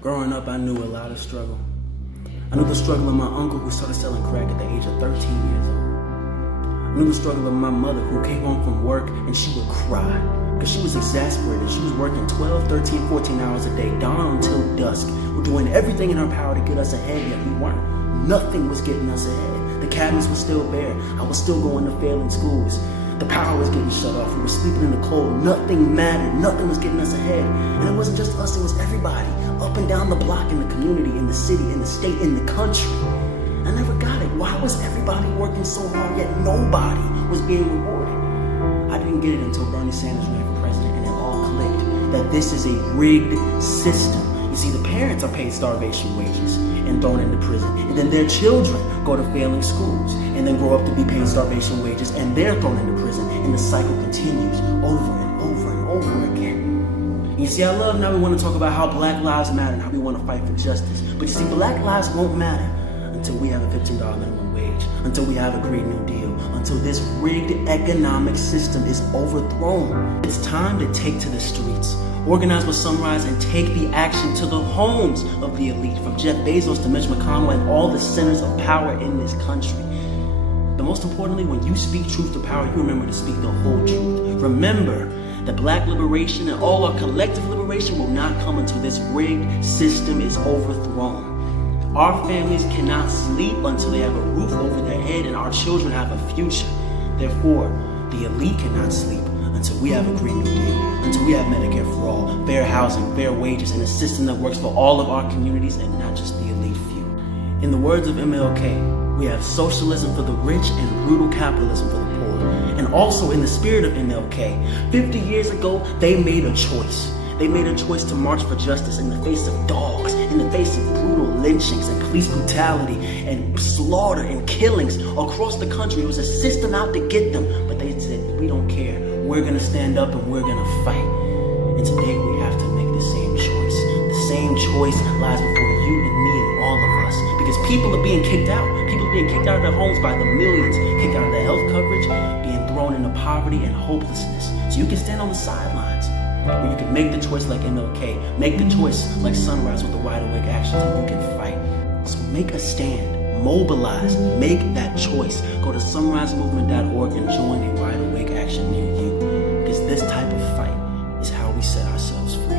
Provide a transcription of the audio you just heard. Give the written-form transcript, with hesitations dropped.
Growing up, I knew a lot of struggle. I knew the struggle of my uncle who started selling crack at the age of 13 years old. I knew the struggle of my mother who came home from work and she would cry because she was exasperated. She was working 12, 13, 14 hours a day, dawn until dusk. We're doing everything in her power to get us ahead, yet we weren't. Nothing was getting us ahead. The cabinets were still bare. I was still going to failing schools. The power was getting shut off. We were sleeping in the cold. Nothing mattered. Nothing was getting us ahead. And it wasn't just us, it was everybody. Up and down the block, in the community, in the city, in the state, in the country. I never got it. Why was everybody working so hard, yet nobody was being rewarded? I didn't get it until Bernie Sanders ran for president, and it all clicked that this is a rigged system. You see, the parents are paid starvation wages and thrown into prison, and then their children go to failing schools and then grow up to be paid starvation wages, and they're thrown into prison, and the cycle continues over and over and over again. You see, I love now we want to talk about how Black lives matter and how we want to fight for justice. But you see, Black lives won't matter until we have a $15 minimum wage, until we have a Green New Deal, until this rigged economic system is overthrown. It's time to take to the streets, organize with Sunrise, and take the action to the homes of the elite, from Jeff Bezos to Mitch McConnell and all the centers of power in this country. But most importantly, when you speak truth to power, you remember to speak the whole truth. Remember that Black liberation and all our collective liberation will not come until this rigged system is overthrown. Our families cannot sleep until they have a roof over their head and our children have a future. Therefore, the elite cannot sleep until we have a Green New Deal, until we have Medicare for all, fair housing, fair wages, and a system that works for all of our communities and not just the elite few. In the words of MLK, we have socialism for the rich and brutal capitalism for the poor. And also in the spirit of MLK, 50 years ago, they made a choice. They made a choice to march for justice in the face of dogs, in the face of brutal lynchings and police brutality and slaughter and killings across the country. It was a system out to get them, but they said, we don't care. We're gonna stand up and we're gonna fight. And today we have to make the same choice. The same choice lies before you and me and all of us, because people are being kicked out. People are being kicked out of their homes by the millions, kicked out of their health coverage, being thrown into poverty and hopelessness. So you can stand on the sidelines, or you can make the choice like MLK, make the choice like Sunrise with the Wide Awake Actions, and you can fight. So make a stand, mobilize, make that choice. Go to sunrisemovement.org and join a Wide Awake Action near you, because this type of fight is how we set ourselves free.